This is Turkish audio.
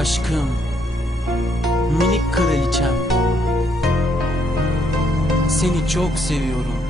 Aşkım, minik kraliçem. Seni çok seviyorum.